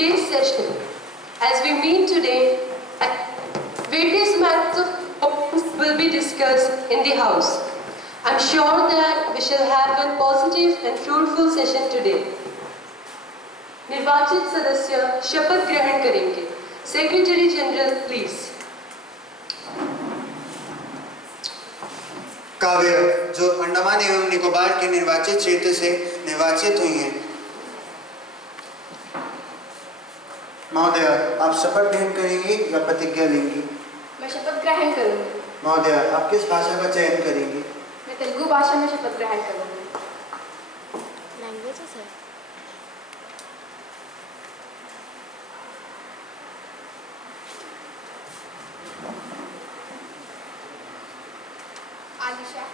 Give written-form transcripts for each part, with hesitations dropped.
today's session. As we meet today, various matters of importance will be discussed in the House. I'm sure that we shall have a positive and fruitful session today. निर्वाचित सदस्य शपथ ग्रहण करेंगे. Secretary general please. काव्य जो अंडमान एवं निकोबार के निर्वाचित क्षेत्र से निर्वाचित हुई हैं. महोदय, आप शपथ ग्रहण करेंगी या प्रतिज्ञा लेंगी? मैं शपथ ग्रहण करूंगी. महोदय, आप किस भाषा का चयन करेंगी? मैं तेलुगु भाषा में शपथ ग्रहण करूंगी. लैंग्वेज है सर. आलिशा.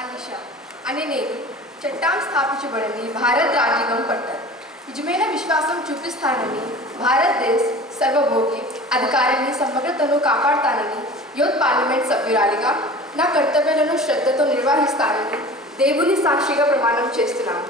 आलिशा అనే నేను చట్టం స్థాపించబడింది భారత్ రాజ్యాంగం పట్ల నిజమైన విశ్వాసం చూపిస్తానని భారతదేశ సర్వభౌమ అధికారాన్ని సమగ్రతను కాపాడతానని యూత్ పార్లమెంట్ సభ్యురాలిగా నా కర్తవ్యాలను శ్రద్ధతో నిర్వహిస్తానని దేవుని సాక్షిగా ప్రమాణం చేస్తున్నాను.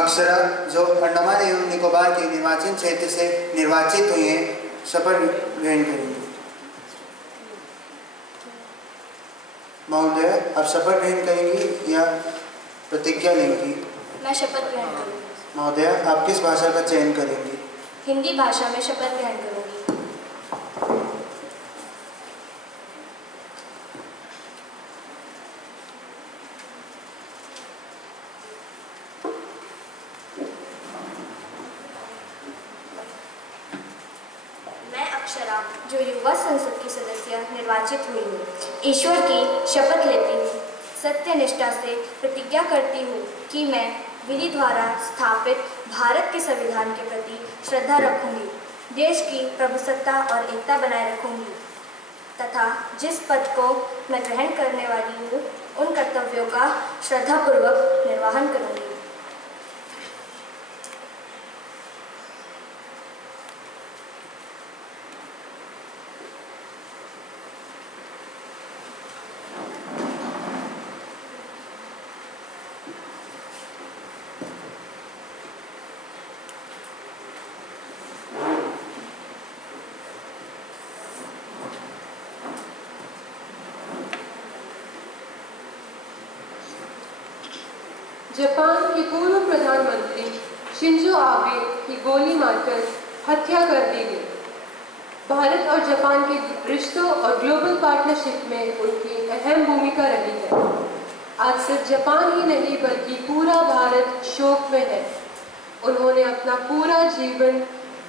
अक्षरा जो अंडमान एवं निकोबार के निर्वाचन क्षेत्र से निर्वाचित हुई हैं, शपथ ग्रहण करेंगी. महोदय, आप शपथ ग्रहण करेंगी या प्रतिज्ञा लेंगी? मैं शपथ ग्रहण करूंगी. महोदय, आप किस भाषा का चयन करेंगी? हिंदी भाषा में शपथ ग्रहण करूंगी. जो युवा संसद की सदस्य निर्वाचित हुई हूँ, ईश्वर की शपथ लेती हूँ, सत्य निष्ठा से प्रतिज्ञा करती हूँ कि मैं विधि द्वारा स्थापित भारत के संविधान के प्रति श्रद्धा रखूंगी, देश की प्रभुसत्ता और एकता बनाए रखूंगी तथा जिस पद को मैं ग्रहण करने वाली हूँ उन कर्तव्यों का श्रद्धापूर्वक निर्वहन करूंगी. जापान के पूर्व प्रधानमंत्री शिंजो आबे की गोली मारकर हत्या कर दी गई. भारत और जापान के रिश्तों और ग्लोबल पार्टनरशिप में उनकी अहम भूमिका रही है. आज सिर्फ जापान ही नहीं बल्कि पूरा भारत शोक में है. उन्होंने अपना पूरा जीवन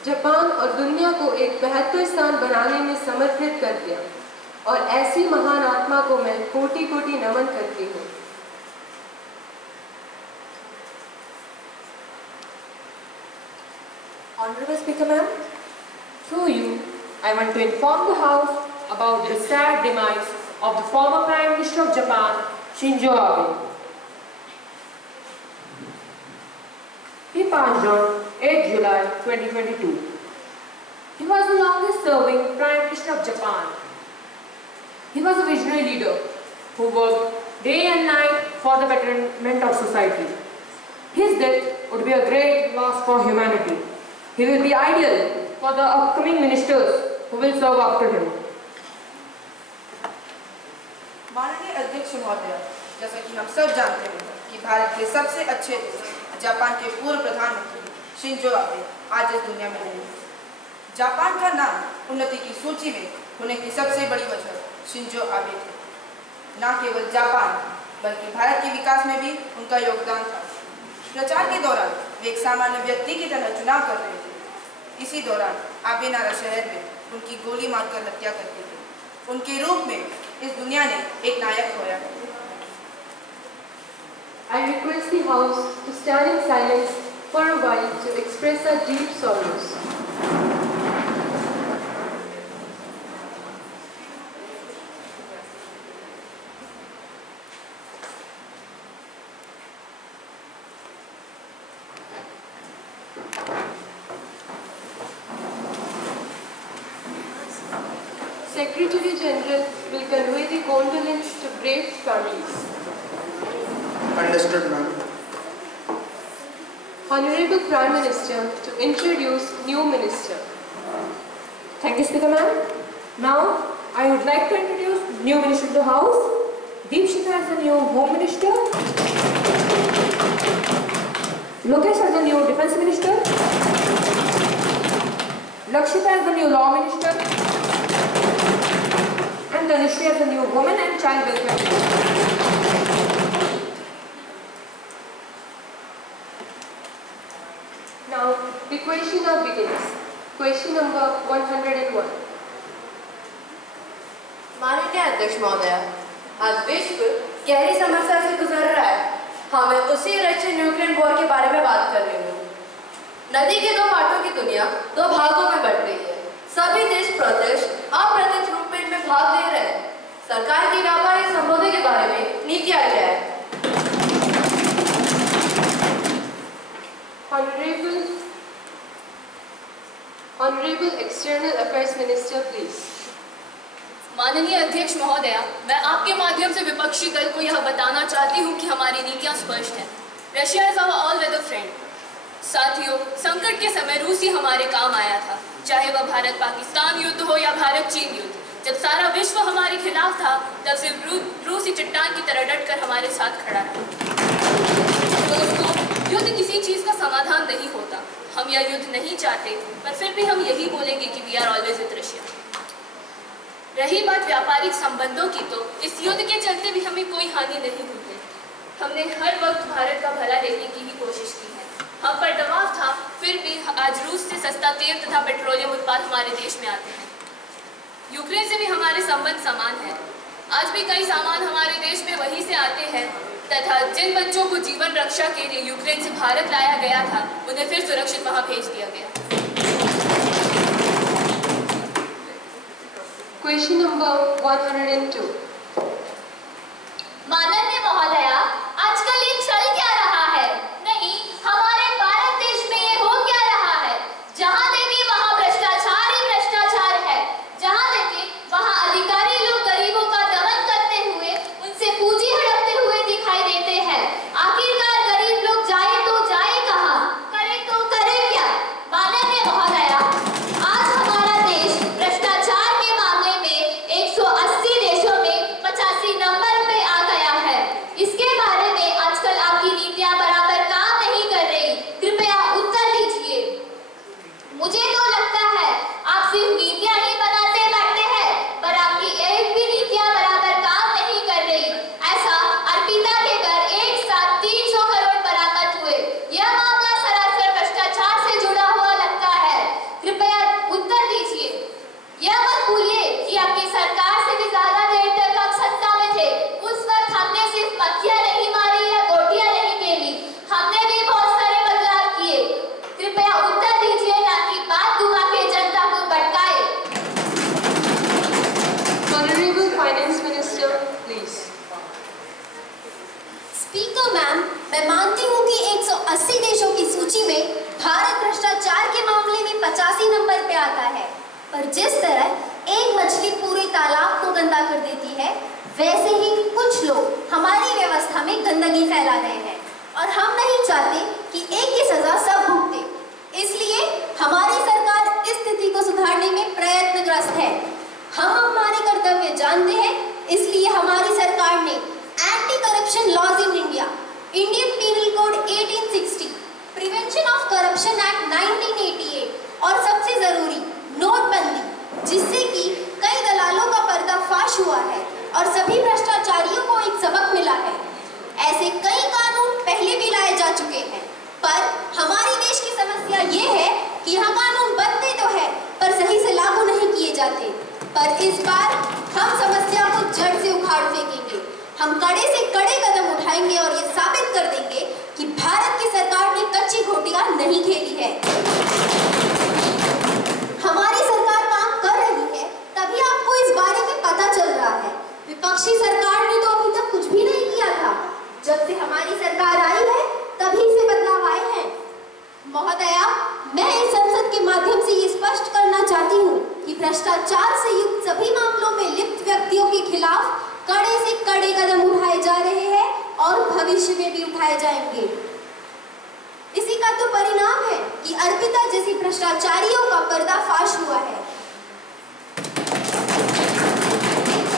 जापान और दुनिया को एक बेहतर स्थान बनाने में समर्पित कर दिया और ऐसी महान आत्मा को मैं कोटि कोटि नमन करती हूँ. Honorable Speaker Ma'am, through you, I want to inform the House about the sad demise of the former Prime Minister of Japan, Shinzo Abe. He passed on 8 July 2022. He was the longest serving Prime Minister of Japan. He was a visionary leader who worked day and night for the betterment of society. His death would be a great loss for humanity. He will be ideal for the upcoming ministers who will serve after him. माननीय अध्यक्ष महोदय, जैसा कि हम सब जानते हैं कि भारत के सबसे अच्छे दोस्त जापान के पूर्व प्रधानमंत्री शिंजो आबे आज इस दुनिया में नहीं. जापान का नाम उन्नति की सूची में होने की सबसे बड़ी वजह शिंजो आबे थे. न केवल जापान बल्कि भारत के विकास में भी उनका योगदान था. प्रचार के दौरान वे एक सामान्य व्यक्ति की तरह चुनाव कर रहे थे. इसी दौरान आबे नारा शहर में उनकी गोली मारकर हत्या कर दी गई. उनके रूप में इस दुनिया ने एक नायक खोया. I request the House to stand in silence for a while to express our deep sorrows. Secretary General will convey the condolence to brave families. Understood, ma'am. Honorable Prime Minister to introduce new minister. Thank you, Speaker ma'am. Now, I would like to introduce new minister to the House. Deepshika as the new Home Minister. Lokesh as the new Defence Minister. Lakshita as the new Law Minister. And Tanushree as the new Women and Child Welfare Minister. Now, the question now begins. Question number 101. माननीय अध्यक्ष महोदय, आज विश्व गहरी समस्या से गुजर रहा है। हाँ, मैं उसी रशियन यूक्रेन वॉर के बारे में बात कर रही हूँ। नदी के दो पाटों की दुनिया दो भागों में बढ़ रही है। सभी देश प्रत्यक्ष अप्रत्यक्ष रूप में इनमें भाग ले रहे हैं। सरकार की व्यापारिक संबंधों के बारे में नीतियाँ क्या है? Honorable External Affairs Minister, please. माननीय अध्यक्ष महोदय, मैं आपके माध्यम से विपक्षी दल को यह बताना चाहती हूँ कि हमारी नीतियाँ स्पष्ट हैं। Russia is our all weather friend. साथियों, संकट के समय रूस ही हमारे काम आया था, चाहे वह भारत पाकिस्तान युद्ध हो या भारत चीन युद्ध। जब सारा विश्व हमारे खिलाफ था, तब सिर्फ रूस ही चट्टान की तरह डटकर हमारे साथ खड़ा रहा। दोस्तों, युद्ध किसी चीज का समाधान नहीं होता। हम यह युद्ध नहीं चाहते, पर फिर भी हम यही बोलेंगे कि we are always with Russia. रही बात व्यापारिक संबंधों की, तो इस युद्ध के चलते भी हमें कोई हानि नहीं हुई है। हमने हर वक्त भारत का भला देखने की ही कोशिश की है। हम पर दबाव था, फिर भी आज रूस से सस्ता तेल तथा पेट्रोलियम उत्पाद हमारे देश में आते हैं। यूक्रेन से भी हमारे संबंध समान है। आज भी कई सामान हमारे देश में वहीं से आते हैं, तथा जिन बच्चों को जीवन रक्षा के लिए यूक्रेन से भारत लाया गया था, उन्हें फिर सुरक्षित वहां भेज दिया गया। Question number 102. माननीय महोदया, आजकल ये चल क्या रहा है? नहीं, हमारे भारत देश में ये हो क्या रहा है? जहाँ देखें वहाँ भ्रष्टाचार ही भ्रष्टाचार है। जहाँ देखें वहाँ अधिकारी लोग गरीबों का दमन करते हुए, उनसे पूंजी हड़पते हुए दिखाई देते हैं। आखिरकार गरीब लोग जाए तो जाए कहाँ? करे तो करे क्या? माननीय महोदया, आज हमारा देश भ्रष्टाचार के मामले में 180 देशों में 85 नंबर पे आ गया है। इसके बारे में आजकल आपकी नीतियां बराबर काम नहीं कर रही। कृपया उत्तर दीजिए। मुझे तो लगता है आप सिर्फ नीतियां ही बनाते बैठते हैं, पर आपकी एक भी नीतियां बराबर काम नहीं कर रही। ऐसा अर्पिता के घर एक साथ 300 करोड़ बरामद हुए। यह मामला सरासर भ्रष्टाचार से जुड़ा हुआ लगता है। कृपया उत्तर दीजिए। यह मत भूलिए कि आपकी सरकार से भी ज्यादा देर तक आप सत्ता में थे। उस वक्त हमने सिर्फ मक्खियां नहीं मारी या गोटियां नहीं खेली, हमने भी बहुत सारे बदलाव किए। कृपया उत्तर दीजिए, ना कि बात घुमा के जनता को भटकाए। Honorable Finance Minister, please. Speaker ma'am, मैं मानती हूँ कि 180 देशों की सूची में भारत भ्रष्टाचार के मामले में 85 नंबर पे आता है, पर जिस तरह एक मछली पूरे तालाब को गंदा कर देती है, वैसे ही कुछ लोग हमारी व्यवस्था में गंदगी फैला रहे हैं, और हम नहीं चाहते कि एक की सजा सब भुगते। इसलिए हमारी सरकार इस स्थिति को सुधारने में प्रयत्नग्रस्त है। हम हमारे कर्तव्य जानते हैं, इसलिए हमारी सरकार ने anti corruption laws in India, Indian penal code 1860, prevention of corruption act 1988 और सबसे जरूरी नोटबंदी, जिससे कि कई दलालों का पर्दाफाश हुआ है और सभी भ्रष्टाचारियों को एक सबक मिला है। ऐसे कई कानून पहले भी लाए जा चुके हैं, पर हमारे देश की समस्या ये है कि यहाँ कानून बनते तो है, पर सही से लागू नहीं किए जाते। पर इस बार हम समस्या को जड़ से उखाड़ फेंकेंगे। हम कड़े से कड़े कदम उठाएंगे और ये साबित कर देंगे कि भारत की सरकार ने कच्ची घोटियां नहीं खेली है। हमारी सरकार काम कर रही है, तभी आपको इस बारे में पता चल रहा है। विपक्षी सरकार ने तो अभी तक कुछ भी नहीं किया था। जब से हमारी सरकार आई है तभी से बदलाव आए हैं। महोदया, मैं इस संसद के माध्यम से ये स्पष्ट करना चाहती हूँ कि भ्रष्टाचार से युक्त सभी मामलों में लिप्त व्यक्तियों के खिलाफ कड़े से कड़े कदम उठाए जा रहे हैं और भविष्य में भी उठाए जाएंगे। इसी का तो परिणाम है कि अर्पिता जैसी भ्रष्टाचारियों का पर्दाफाश हुआ है।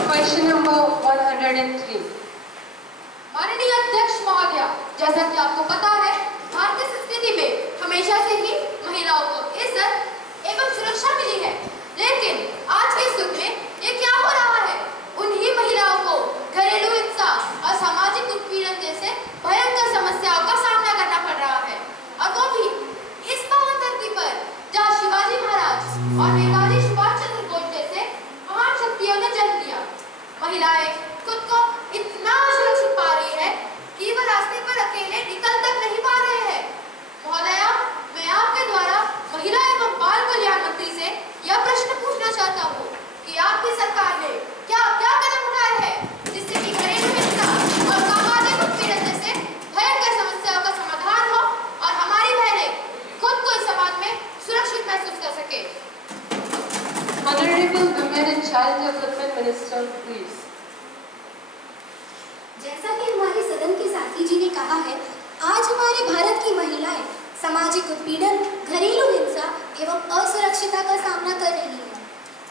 Question number 103। माननीय अध्यक्ष महोदया, जैसा कि आपको पता है, भारतीय संस्कृति में हमेशा से ही महिलाओं को इज्जत एवं सुरक्षा मिली है। लेकिन आज के युग में ये क्या हो रहा है? उन्हीं महिलाओं को घरेलू हिंसा और सामाजिक उत्पीड़न जैसे भयंकर समस्याओं का सामना करना पड़ रहा है, और वो भी इस पावन धरती पर जहाँ शिवाजी महाराज और नेताजी सुभाष चंद्र बोस जैसे महान शक्तियों ने जन्म लिया। महिलाएं खुद को इतना सुरक्षित पा रही है कि वह रास्ते पर अकेले निकल तक नहीं पा रहे हैं। महोदया, मैं आपके द्वारा महिला एवं बाल कल्याण मंत्री से यह प्रश्न पूछना चाहता हूँ कि आपकी सरकार ने क्या कदम उठाए हैं जिससे कि घरेलू हिंसा और सामाजिक उत्पीड़न जैसे भयंकर समस्याओं का समाधान हो और हमारी बहनें खुद को इस समाज में सुरक्षित महसूस कर सके। Honorable Women and Child Development Minister, please. जैसा कि हमारे सदन के साथी जी ने कहा है, आज हमारे भारत की महिलाएं सामाजिक उत्पीड़न, घरेलू हिंसा एवं असुरक्षितता का सामना कर रही है।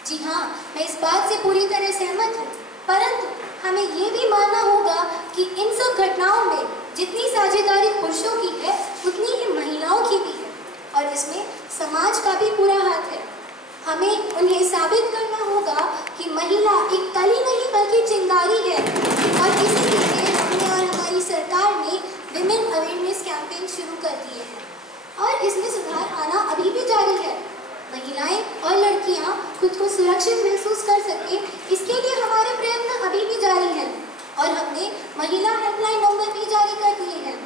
जी हाँ, मैं इस बात से पूरी तरह सहमत हूँ, परंतु हमें ये भी मानना होगा कि इन सब घटनाओं में जितनी साझेदारी पुरुषों की है उतनी ही महिलाओं की भी है, और इसमें समाज का भी पूरा हाथ है। हमें उन्हें साबित करना होगा कि महिला एक कली नहीं बल्कि चिंगारी है, और इसी के लिए हमने और हमारी सरकार ने विमेन अवेयरनेस कैंपेन शुरू कर दिए हैं, और इसमें सुधार आना अभी भी जारी है। महिलाएं और लड़कियां खुद को सुरक्षित महसूस कर सके, इसके लिए हमारे प्रयत्न अभी भी जारी हैं, और हमने महिला हेल्पलाइन नंबर भी जारी कर दिए हैं।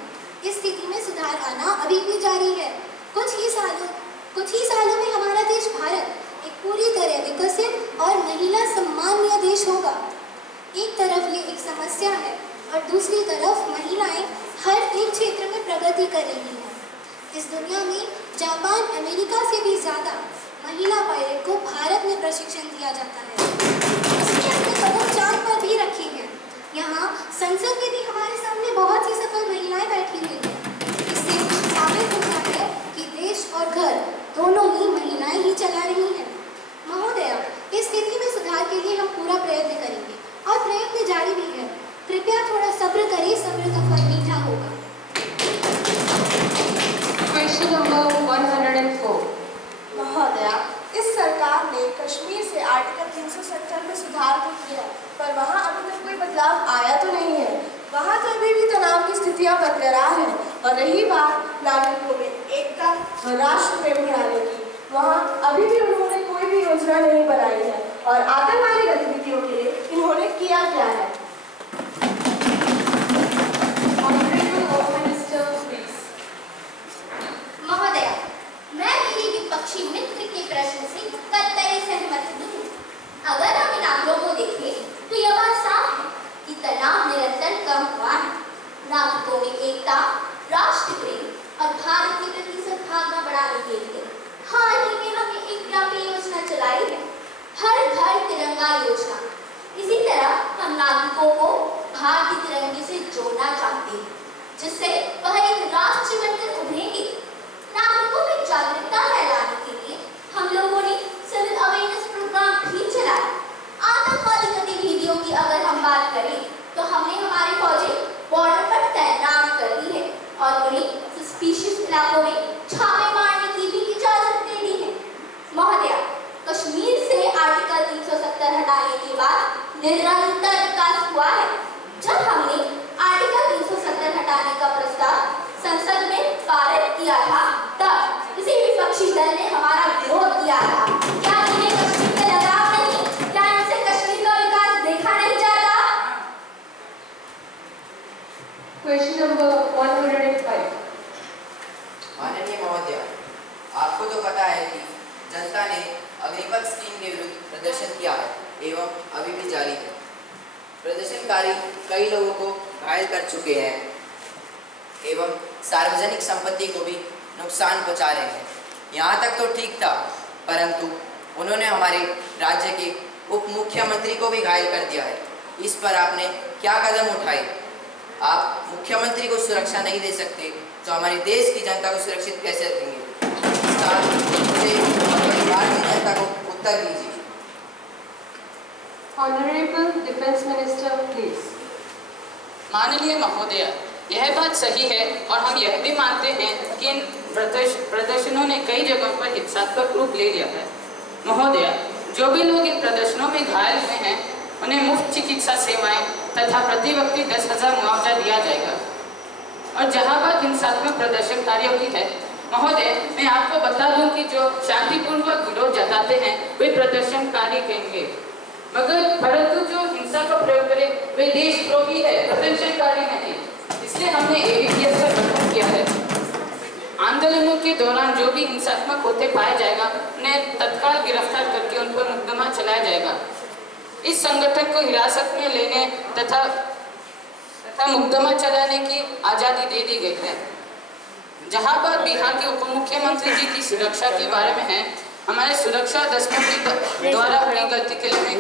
इस स्थिति में सुधार आना अभी भी जारी है। कुछ ही सालों में हमारा देश भारत एक पूरी तरह विकसित और महिला सम्मानीय देश होगा। एक तरफ ये एक समस्या है और दूसरी तरफ महिलाएं हर एक क्षेत्र में प्रगति कर रही हैं। इस दुनिया में जापान, अमेरिका से भी ज़्यादा महिला पायलट को भारत में प्रशिक्षण दिया जाता है। इसलिए हमने कदम चांद पर भी रखे हैं। यहाँ संसद में भी हमारे सामने बहुत सी सफल महिलाएं बैठी हुई हैं। इससे साबित होता है कि देश और घर दोनों ही महिलाएं ही चला रही हैं। महोदया, इस स्थिति में सुधार के लिए हम पूरा प्रयत्न करेंगे और प्रयत्न जारी भी है। कृपया थोड़ा सब्र करें, सब्र का फल मीठा होगा। Question number 104. महोदया, इस सरकार ने कश्मीर से आर्टिकल 370 में सुधार तो किया, पर वहाँ अभी तक कोई बदलाव आया तो नहीं है। वहाँ तो अभी भी तनाव की स्थितियाँ बरकरार हैं, और रही बात नागरिकों में एकता और राष्ट्र प्रेम बढ़ाने की, वहाँ अभी भी उन्होंने कोई भी योजना नहीं बनाई है, और आतंकवादी गतिविधियों के लिए इन्होंने किया क्या है? महोदया, मैं मेरी विपक्षी मित्र के प्रश्न से कतई सहमत नहीं हूँ। अगर हम इन आंकड़ों को देखें तो यह बात साफ है कि तनाव निरंतर कम हुआ है। नागरिकों में एकता, राष्ट्र प्रेम और भारत के प्रति सद्भावना बढ़ाने के लिए हाल ही में हमने एक व्यापक योजना चलाई है, हर घर तिरंगा योजना। इसी तरह हम नागरिकों को भारतीय तिरंगे से जोड़ना चाहते हैं, जिससे वह एक राष्ट्र बनकर उभरेंगे। नागरिकों में जागरूकता फैलाने के लिए हम लोगों ने सिविल अवेयरनेस प्रोग्राम भी चलाया। आतंकवादी गतिविधियों की अगर हम बात करें तो हमने हमारे फौजी बॉर्डर पर तैनात कर दी है और उन्हें सस्पिशियस इलाकों में छापे मारने की भी इजाजत दे दी है। महोदया, कश्मीर से आर्टिकल 370 हटाने के बाद निरंतर विकास हुआ है। जब हमने आर्टिकल 370 हटाने का प्रस्ताव संसद में पारित किया था, तब किसी विपक्षी दल ने हमारा विरोध किया था। क्या इन्हें कश्मीर से लगाव नहीं? क्या इनसे कश्मीर का विकास देखा नहीं जाता? जनता ने अग्निपथ स्कीम के विरुद्ध प्रदर्शन किया है एवं अभी भी जारी है। प्रदर्शनकारी कई लोगों को घायल कर चुके हैं एवं सार्वजनिक संपत्ति को भी नुकसान पहुंचा रहे हैं। यहाँ तक तो ठीक था, परंतु उन्होंने हमारे राज्य के उप मुख्यमंत्री को भी घायल कर दिया है। इस पर आपने क्या कदम उठाए? आप मुख्यमंत्री को सुरक्षा नहीं दे सकते तो हमारे देश की जनता को सुरक्षित कैसे रखेंगे? भारतीय जनता को उत्तर दीजिए। Honorable Defense Minister, please. माननीय महोदय, यह बात सही है और हम यह भी मानते हैं कि इन प्रदर्शनों ने कई जगहों पर हिंसात्मक रूप ले लिया है। महोदय, जो भी लोग इन प्रदर्शनों में घायल हुए हैं उन्हें मुफ्त चिकित्सा सेवाएं तथा प्रति व्यक्ति 10,000 मुआवजा दिया जाएगा। और जहां बात हिंसात्मक प्रदर्शनकारियों की है, महोदय, मैं आपको बता दूं कि जो शांतिपूर्वक विरोध जताते हैं वे प्रदर्शनकारी कहेंगे, मगर परंतु जो हिंसा का प्रयोग करे वे देशद्रोही है, प्रदर्शनकारी नहीं। इसलिए हमने ABPS का गठन किया है। आंदोलनों के दौरान जो भी हिंसात्मक होते पाया जाएगा उन्हें तत्काल गिरफ्तार करके उन पर मुकदमा चलाया जाएगा। इस संगठन को हिरासत में लेने तथा मुकदमा चलाने की आज़ादी दे दी गई है। जहां पर बिहार के उप मुख्यमंत्री जी की सुरक्षा के बारे में है, हमारे सुरक्षा दस्तों के द्वारा हुई गलती के लिए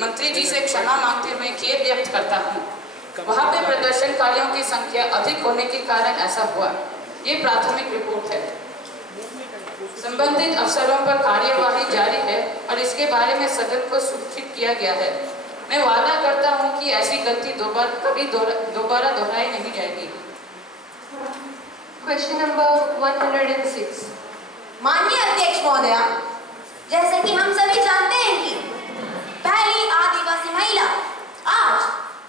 मंत्री जी से क्षमा मांगते हुए खेद व्यक्त करता हूँ। वहाँ पे प्रदर्शनकारियों की संख्या अधिक होने के कारण ऐसा हुआ। ये प्राथमिक रिपोर्ट है। संबंधित अफसरों पर कार्यवाही जारी है और इसके बारे में सदन को सूचित किया गया है। मैं वादा करता हूं कि ऐसी गलती दोबारा दोहराई नहीं जाएगी। Question number 106. माननीय अध्यक्ष महोदया, जैसे कि हम सभी जानते हैं कि पहली आदिवासी महिला आज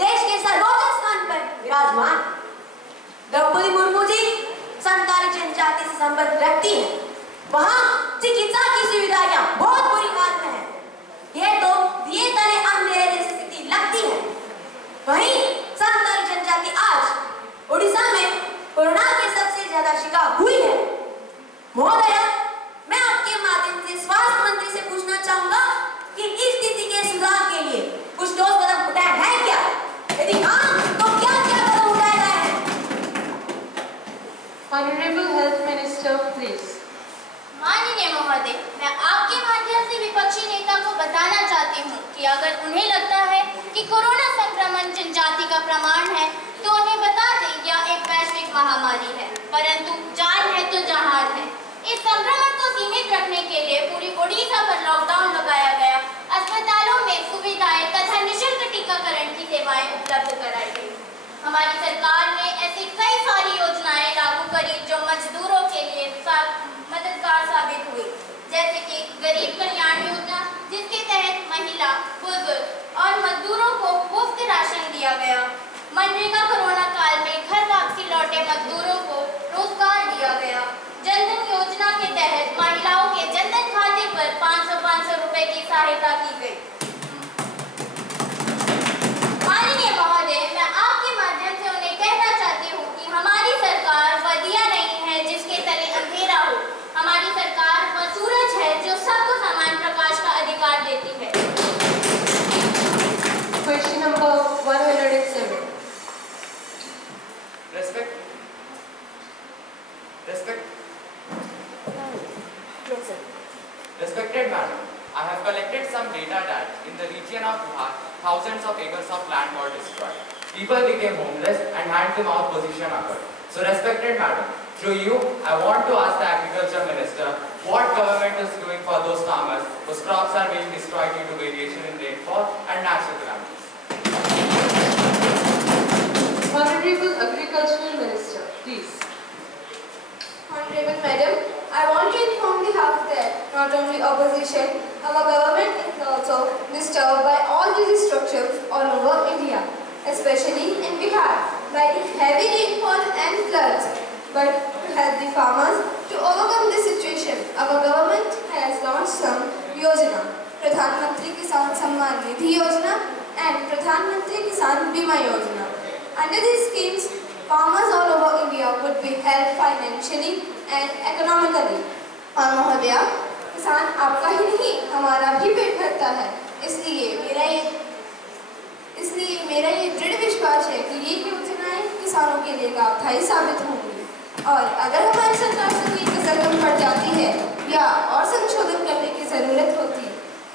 देश के सर्वोच्च स्थान पर विराजमान द्रौपदी मुर्मू जी संताली जनजाति से संबंध रखती है। वहाँ चिकित्सा की सुविधाएं बहुत बुरी हाल में है। यह तो दिए तले अंधेरे जैसी स्थिति लगती है। वहीं संताली जनजाति आज उड़ीसा में कोरोना के सबसे ज्यादा शिकार हुई है। महोदया, मैं आपके माध्यम से स्वास्थ्य मंत्री से पूछना चाहूंगा कि इस स्थिति के सुधार के लिए कुछ ठोस कदम उठाए हैं क्या? यदि हाँ, तो क्या क्या कदम उठाए गए हैं? Honorable Health Minister, please. माननीय महोदय, मैं आपके माध्यम से विपक्षी नेता को बताना चाहती हूँ कि अगर उन्हें लगता है कि कोरोना संक्रमण जनजाति का प्रमाण है तो उन्हें बता दें यह एक वैश्विक महामारी है, परंतु जान है तो जहान है। इस संक्रमण को सीमित रखने के लिए पूरी ओडिशा पर लॉकडाउन लगाया गया। अस्पतालों में सुविधाएं तथा निःशुल्क टीकाकरण की सेवाएं उपलब्ध कराई गई। हमारी सरकार ने ऐसी कई सारी योजनाएं लागू करी जो मजदूरों के लिए मददगार साबित हुई, जैसे कि गरीब कल्याण योजना, जिसके तहत महिला, बुजुर्ग और मजदूरों को मुफ्त राशन दिया गया। मनरेगा कोरोना काल में घर वापसी लौटे मजदूरों को रोजगार दिया गया। जनधन योजना के तहत महिलाओं के जनधन खाते पर 500 रुपए की सहायता की गई। माननीय महोदय, मैं आपके माध्यम से उन्हें कहना चाहती हूँ कि हमारी सरकार वह दिया नहीं है जिसके तले अंधेरा हो। हमारी सरकार वह सूरज है जो सबको समान प्रकाश का अधिकार देती है। Question number 107. Respected madam, I have collected some data that in the region of Bihar, thousands of acres of land were destroyed. People became homeless and hand-to-mouth position occurred. So respected madam, through you, I want to ask the Agriculture Minister what government is doing for those farmers whose crops are being destroyed due to variation in rainfall and natural calamities. Honorable Agricultural Minister, please. Honorable Madam, I want to inform the House that not only opposition, our government is also disturbed by all these destructions all over India, especially in Bihar, by the heavy rainfall and floods. But to help the farmers to overcome this situation, our government has launched some Yojana, Pradhan Mantri Kisan Samman Nidhi Yojana and Pradhan Mantri Kisan Bima Yojana. Under these schemes, farmers all over India would be helped financially and economically. और महोदया, किसान आपका ही नहीं हमारा भी पेट भरता है। इसलिए मेरा ये दृढ़ विश्वास है कि ये योजनाएं किसानों के लिए लाभदायी साबित होंगी। और अगर हमारी सरकार से कोई कसर कम पड़ जाती है या और संशोधन करने की जरूरत होती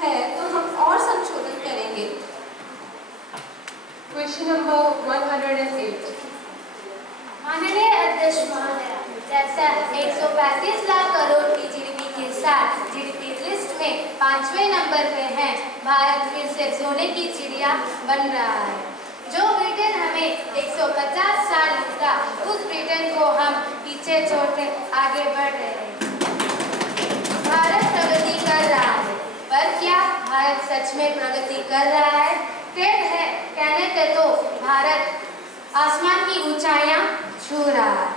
है तो हम और संशोधन करेंगे। Question number 108. माननीय अध्यक्ष महोदय, जैसा 135 लाख करोड़ की जीडीपी के साथ जीडीपी लिस्ट में 5वें नंबर पे है, भारत फिर से सोने की चिड़िया बन रहा है। जो ब्रिटेन हमें 150 साल लूटा, उस ब्रिटेन को हम पीछे छोड़कर आगे बढ़ रहे हैं। भारत प्रगति कर रहा है, पर क्या भारत सच में प्रगति कर रहा है? कहने पे तो भारत आसमान की ऊंचाइयां छू रहा है,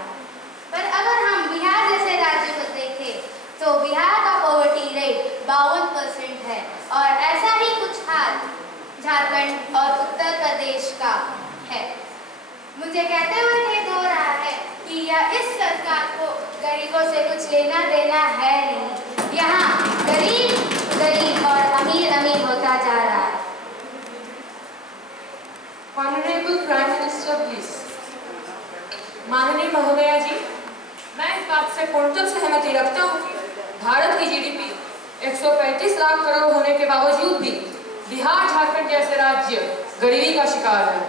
पर अगर हम बिहार जैसे राज्य को देखें तो बिहार का पॉवर्टी रेट 52% है और ऐसा ही कुछ हाल झारखंड और उत्तर प्रदेश का है। मुझे कहते हुए खेद हो रहा है कि यह इस सरकार को गरीबों से कुछ लेना देना है नहीं। यहाँ गरीब गरीब और अमीर अमीर होता जा रहा है। Honorable Prime Minister, please. माननीय महोदया जी, मैं इस बात से पूर्णतः सहमति रखता हूँ कि भारत की जीडीपी 135 लाख करोड़ होने के बावजूद भी बिहार झारखंड जैसे राज्य गरीबी का शिकार है।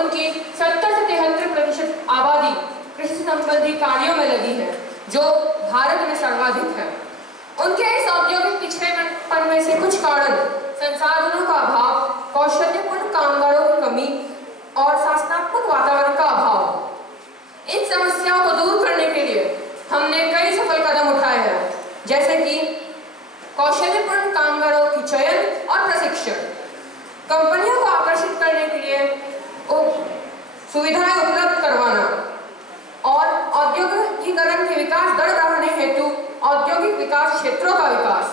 उनकी 70 से 73% आबादी कृषि संबंधी कार्यों में लगी है, जो भारत में सर्वाधिक है। उनके इस औद्योगिक पिछड़ेपन में से कुछ कारण संसाधनों का अभाव, कौशल्यपूर्ण कामगारों की कमी और शासनात्मक वातावरण का अभाव। इन समस्याओं को दूर करने के लिए हमने कई सफल कदम उठाए हैं, जैसे कि कौशल्यपूर्ण कामगारों की चयन और प्रशिक्षण, कंपनियों को आकर्षित करने के लिए सुविधाएं उपलब्ध करवाना और औद्योगिकीकरण के विकास दर बढ़ाने हेतु औद्योगिक विकास क्षेत्रों का विकास।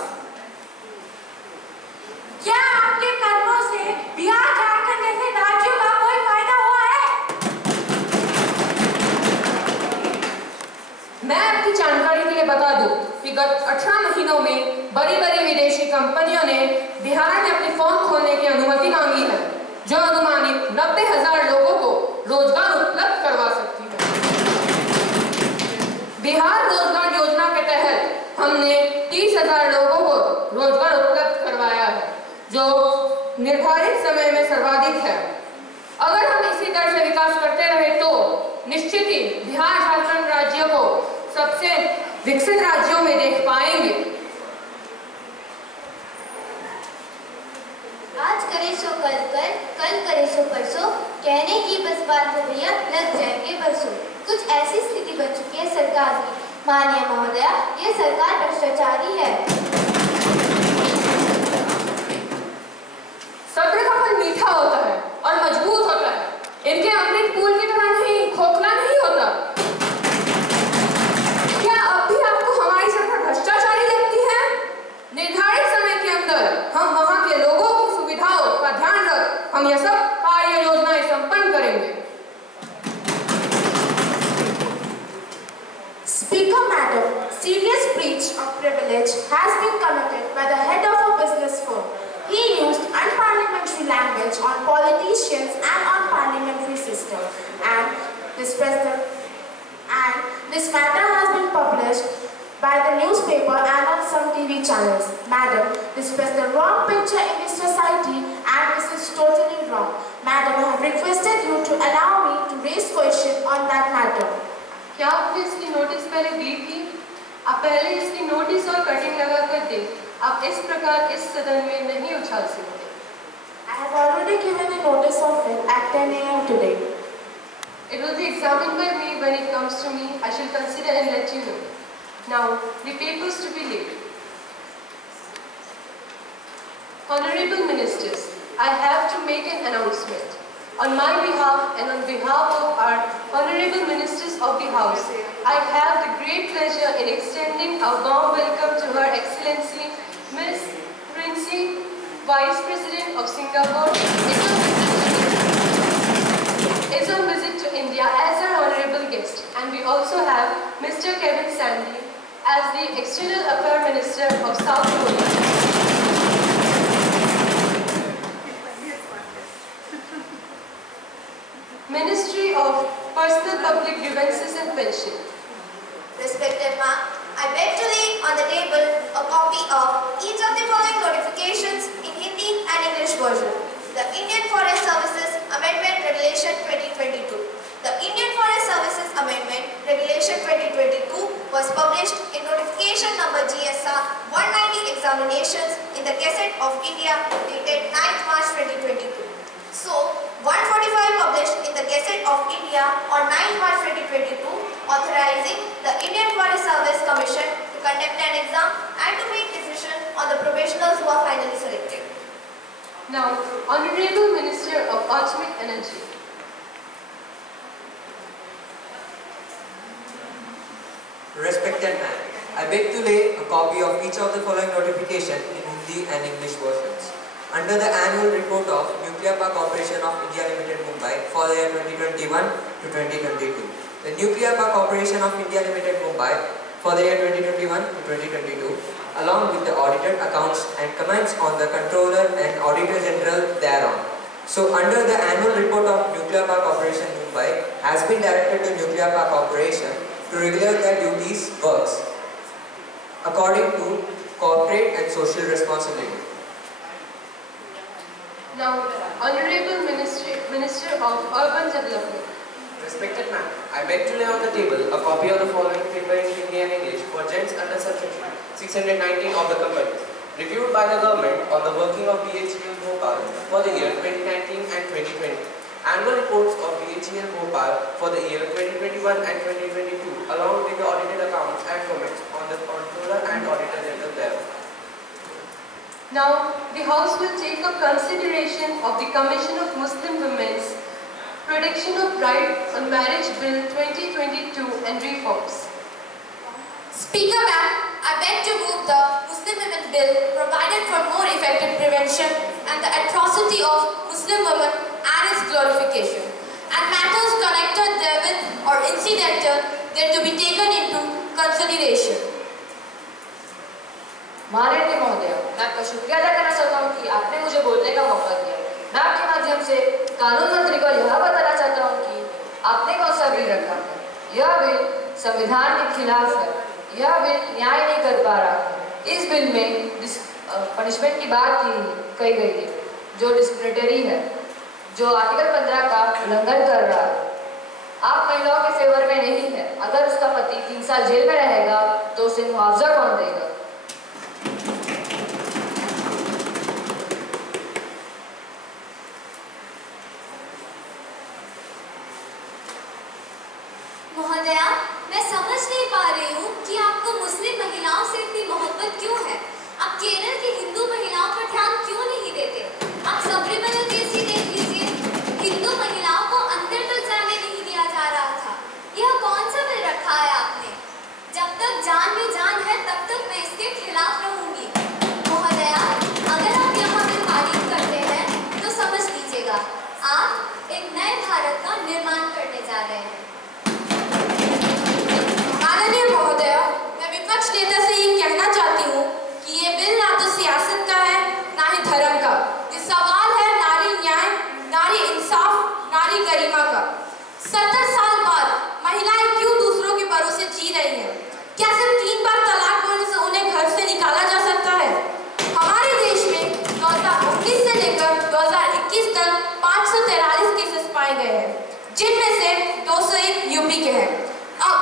क्या आपके कर्मों से बिहार झारखंड जैसे राज्यों का कोई फायदा हुआ है? मैं आपकी जानकारी के लिए बता दूं कि गत 18 महीनों में बड़ी बड़ी विदेशी कंपनियों ने बिहार में अपनी फर्म खोलने की अनुमति मांगी है, जो अनुमानित 90,000 लोगों को रोजगार उपलब्ध करवा सकती है। बिहार रोजगार योजना के तहत हमने 30,000 लोगों को रोजगार उपलब्ध करवाया है, जो निर्धारित समय में सर्वाधिक है। अगर हम इसी तरह से विकास करते रहे तो निश्चित ही बिहार झारखंड राज्यों को सबसे विकसित राज्यों में देख पाएंगे। आज करे सो कल कर, कल करे सो परसों, कहने की बस बात हो भैया, लग जाएंगे परसों। कुछ ऐसी स्थिति बन चुकी है सरकार की। माननीय महोदया, ये सरकार भ्रष्टाचारी है। सब्र का फल मीठा होता है और मजबूत होता है। इनके अमृत फूल की तरह नहीं, खोखला नहीं होता। क्या अब भी आपको हमारी सरकार भ्रष्टाचारी लगती है? निर्धारित समय के अंदर हम वहां के लोगों की सुविधाओं का ध्यान रख हम यह सब कार्य योजनाएं संपन्न करेंगे। Speaker Madam, serious breach of privilege has been committed by the head of a business firm. He used unparliamentary language on politicians and on parliamentary system, and this matter has been published by the newspaper and on some TV channels. Madam, this was the wrong picture in this society, and this is totally wrong. Madam, I have requested you to allow me to raise question on that matter. क्या आपने इसकी notice पहले दी थी? आप पहले इसकी notice और cutting लगा कर दें। आप इस प्रकार इस सदन में नहीं उछाल सकते। I have already given a notice of it at 10 a.m. today. It will be examined by me. When it comes to me, I shall consider and let you know. Now, the papers to be laid. Honorable Ministers, I have to make an announcement. On my behalf and on behalf of our Honorable Ministers of the House, I have the great pleasure in extending a warm welcome to Her Excellency Ms. Princey, Vice President of Singapore, is on visit to India as our honorable guest. And we also have Mr. Kevin Sandy, as the External Affairs Minister of South Korea. Ministry of Personal Public Grievances and Pension. Respected ma'am, I beg to lay on the table a copy of each of the following notifications in Hindi and English version. The Indian Forest Services Amendment Regulation 2022. The Indian Forest Services Amendment Regulation 2022 was published in notification number GSR 190 examinations in the Gazette of India dated 9th March 2022. So, 145 published in the Gazette of India on 9th March 2022 authorizing the Indian Forest Service Commission to conduct an exam and to make decision on the probationers who are finally selected. Now, Honorable Minister of Atomic Energy. Respected ma'am, I beg to lay a copy of each of the following notification in Hindi and English versions. Under the annual report of Nuclear Power Corporation of India Limited Mumbai for the year 2021 to 2022. The Nuclear Power Corporation of India Limited Mumbai for the year 2021 to 2022, along with the audited accounts and comments on the Controller and Auditor General thereon. So, under the annual report of Nuclear Power Corporation Mumbai has been directed to Nuclear Power Corporation to regulate their duties works according to corporate and social responsibility. Now, Honorable Minister of Urban Development. Respected ma'am, I beg to lay on the table a copy of the following paper in Hindi and English for gents under subsection 619 of the company, reviewed by the government on the working of BHEL Bhopal for the year 2019 and 2020. Annual reports of BHEL Bhopal for the year 2021 and 2022 along with the audited accounts and comments on the Controller and Auditor General thereof. Now, the House will take up consideration of the Commission of Muslim Women's Protection of Right on Marriage Bill 2022 and reforms. Speaker ma'am, I beg to move the Muslim Women Bill provided for more effective prevention and the atrocity of Muslim women and its glorification, and matters connected therewith or incidental there to be taken into consideration. माननीय महोदय, मैं आपका शुक्रिया अदा करना चाहता हूँ कि आपने मुझे बोलने का मौका दिया। मैं आपके माध्यम से कानून मंत्री को यह बताना चाहता हूँ कि आपने कौन सा बिल रखा है। यह बिल संविधान के खिलाफ है। यह बिल न्याय नहीं कर पा रहा है। इस बिल में पनिशमेंट की बात कही गई है, जो डिस्क्रिमिनेटरी है, जो आर्टिकल 15 का उल्लंघन कर रहा है। आप महिलाओं के फेवर में नहीं है। अगर उसका पति 3 साल जेल में रहेगा तो उसे मुआवजा कौन देगा? महोदया, मैं समझ नहीं पा रही हूँ कि आपको मुस्लिम महिलाओं से इतनी मोहब्बत क्यों है। आप केरल की हिंदू महिलाओं पर ध्यान क्यों नहीं देते? आप सबरीमला केस ही देख लीजिए, हिंदू महिलाओं को अंदर तक जाने नहीं दिया जा रहा था। यह कौन सा बिल रखा है आपने? जब तक जान में जान है तब तक मैं इसके खिलाफ रहूंगी। महोदया, अगर आप यहाँ बिल पारित करते हैं तो समझ लीजिएगा, आप एक नए भारत का निर्माण करने जा रहे हैं। माननीय महोदया, मैं विपक्ष नेता से ये कहना चाहती हूँ कि ये बिल ना तो सियासत का है ना ही धर्म का। ये सवाल है नारी न्याय, नारी इंसाफ, नारी गरिमा का। 70 साल बाद महिलाएं क्यों दूसरों के भरोसे जी रही हैं? क्या सिर्फ 3 बार तलाक बोलने से उन्हें घर से निकाला जा सकता है? हमारे देश में 2019 से लेकर 2021 तक 543 केसेस पाए गए हैं, जिनमें से 201 यूपी के हैं। अब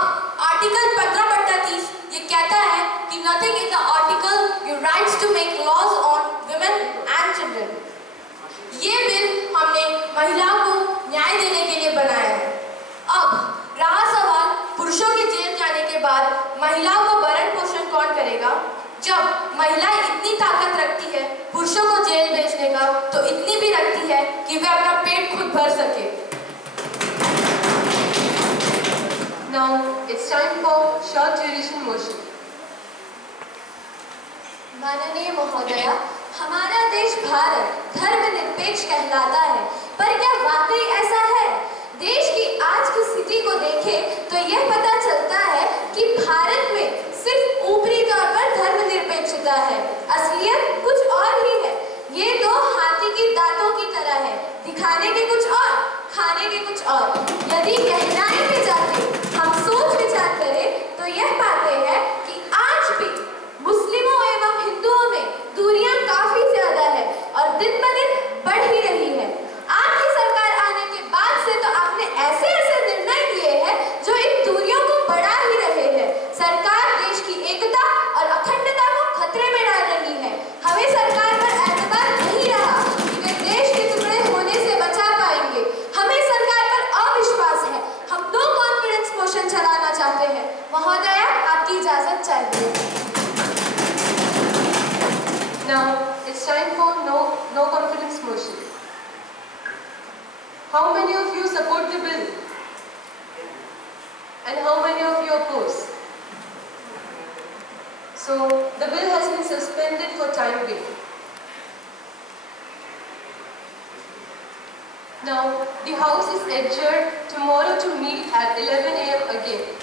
आर्टिकल 15/30 ये कहता है कि nothing in the article you rights to make laws on women and children. ये बिल हमने महिलाओं को न्याय देने के लिए बनाया है। अब रहा सवाल पुरुषों के जेल जाने के बाद महिलाओं को भरण पोषण कौन करेगा? जब महिलाएं इतनी ताकत रखती है पुरुषों को जेल भेजने का, तो इतनी भी रखती है कि वे अपना पेट खुद भर सके। Now, it's time for short duration motion. माननीय महोदया, हमारा देश भारत धर्मनिरपेक्ष कहलाता है, पर क्या वाकई ऐसा है? देश की आज की स्थिति को देखें तो यह पता चलता है कि भारत में सिर्फ चाहते हैं। महोदया, आपकी इजाजत चाहिए। Now it's time for no confidence motion. How many of you support the bill? And how many of you oppose? So the bill has been suspended for time being. Now the House is adjourned tomorrow to meet at 11 a.m. again.